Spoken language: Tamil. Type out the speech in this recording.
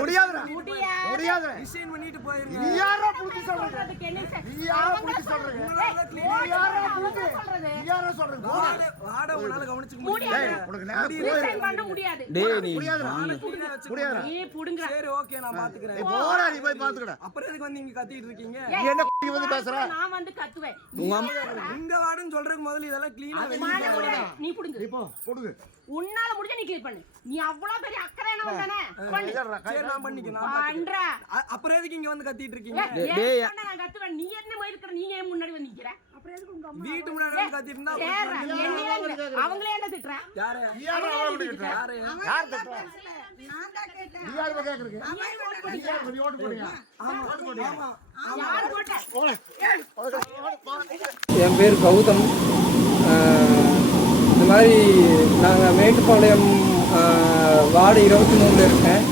முடியாதுடா முடியாது டிசைன் பண்ணிட்டு போயிருங்க. நீ யாரோ புடிச்சு சொல்றது நீ யாரோ புடிச்சு சொல்றது நீ யாரோ புடிச்சு நீ யாரோ சொல்றது வாட உன்னால கவனிச்சுக்க முடியாது உனக்கு நான் டிசைன் பண்ண முடியாது டேய் நீ முடியாதுடா முடியாதுடா. நீ புடுங்கடா. சரி ஓகே நான் பாத்துக்கறேன். போடா நீ போய் பாத்துக்கடா. அப்புறம் எதுக்கு வந்து இங்க கத்திட்டு இருக்கீங்க? நீ என்ன நீ வந்து பேசுற? நான் வந்து கத்துவேன். இங்க வாடுன்னு சொல்றதுக்கு முதல்ல இதெல்லாம் க்ளீனா வெளிய நீ புடுங்க. நீ போ போடுங்க. உன்னால முடிஞ்ச நீ கிளீன் பண்ணு. நீ அவ்வளவு பெரிய அக்கறையானவன் தானே? பண்ணு. சரி நான் பண்ணிக்கிறேன். பண்ற. அப்புறம் எதுக்கு இங்க வந்து கத்திட்டு இருக்கீங்க? டேய் நான் கத்துவேன். நீ என்ன மாதிரி இருக்கற? நீங்க ஏன் முன்னாடி வந்து நிக்கிற? அப்புறம் எதுக்கு உங்க அம்மா வீட்டு முன்னாடி வந்து கத்திட்டு இருந்தா அவங்களே என்ன திட்றா? யாரு நீ யாரோ அவளுக்கு யாரு யார் தப்பா நான் தான் கேட்டேன். நீ யார் கேக்குறீங்க நீ யார் நீ ஓட்டு போடுங்க ஓட்டு போடுங்க யார் போட்ட? என் பேர் கௌதம். இந்த மாதிரி நாங்கள் மேட்டுப்பாளையம் வார்டு 23 இருக்கேன்.